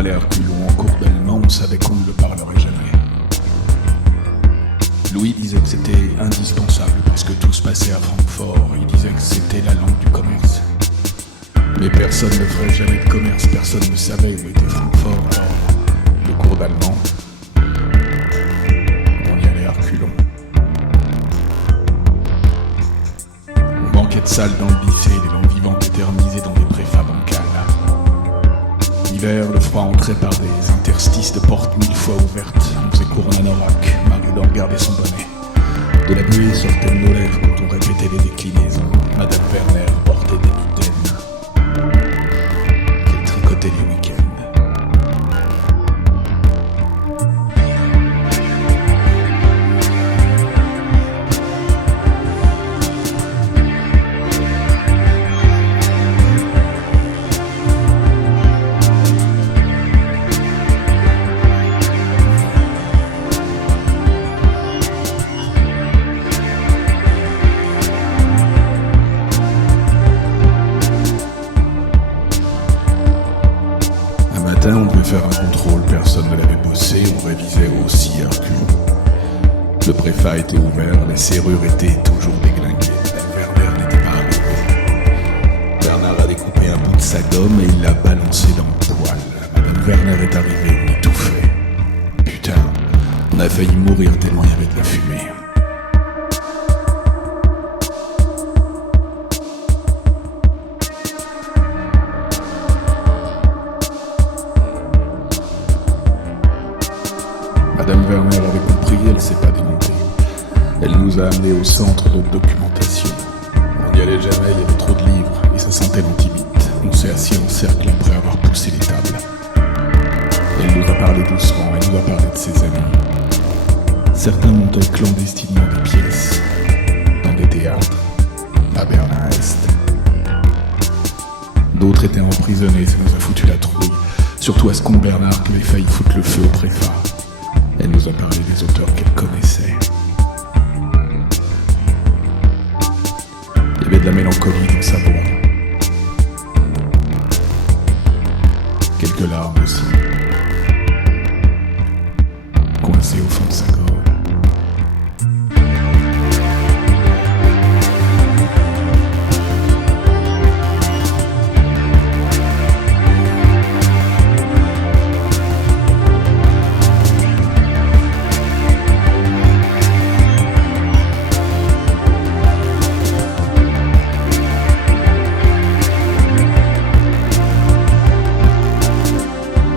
fallait un reculon en cours d'allemand, on savait qu'on ne le parlerait jamais. Louis disait que c'était indispensable parce que tout se passait à Francfort. Il disait que c'était la langue du commerce. Mais personne ne ferait jamais de commerce, personne ne savait où était Francfort. Alors, le cours d'allemand, on y allait à reculons. On manquait de salles dans le lycée, les bons vivants éternisés dans des préfats bancales. L'hiver, le froid entrait par des interstices de portes 1000 fois ouvertes. On faisait cours en anorak, Marie-Laure gardait son bonnet. De la buée sortait de nos lèvres quand on répétait les déclinaisons. Madame Werner portait des mitaines qu'elle tricotait les week-ends. On devait faire un contrôle, personne ne l'avait bossé, on révisait aussi à reculons. Le préfat était ouvert, les serrures étaient toujours déglinguées. Werner n'était pas arrivé. Bernard avait coupé un bout de sa gomme et il l'a balancé dans le poêle. Madame Werner est arrivée, on étouffait. Putain, on a failli mourir tellement il y avait de la fumée. Madame Werner avait compris, elle s'est pas démontée. Elle nous a amenés au centre de documentation. On n'y allait jamais, il y avait trop de livres et ça sentait l'antimite. On s'est assis en cercle après avoir poussé les tables. Elle nous a parlé doucement, elle nous a parlé de ses amis. Certains montaient clandestinement des pièces, dans des théâtres, à Berlin-Est. D'autres étaient emprisonnés, ça nous a foutu la trouille. Surtout à ce con Bernard qui avait failli foutre le feu au préfat. Elle nous a parlé des auteurs qu'elle connaissait. Il y avait de la mélancolie dans sa voix. Quelques larmes aussi. Coincées au fond de sa gorge.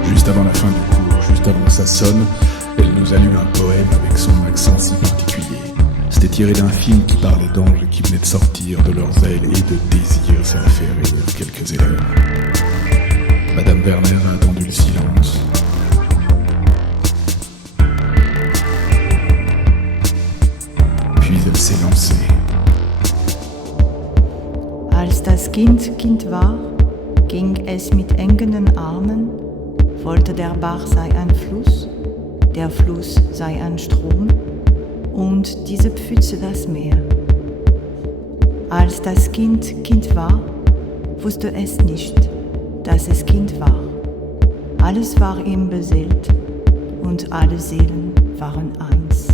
Juste avant la fin du cours, juste avant que ça sonne, elle nous a lu un poème avec son accent si particulier. C'était tiré d'un film qui parlait d'anges qui venaient de sortir de leurs ailes et de désirs. Ça a fait rire quelques élèves. Madame Werner a attendu le silence. Puis elle s'est lancée. Als das Kind war, ging es mit engenden Armen, wollte der Bach sei ein Fluss, der Fluss sei ein Strom und diese Pfütze das Meer. Als das Kind war, wusste es nicht, dass es Kind war. Alles war ihm beseelt und alle Seelen waren eins.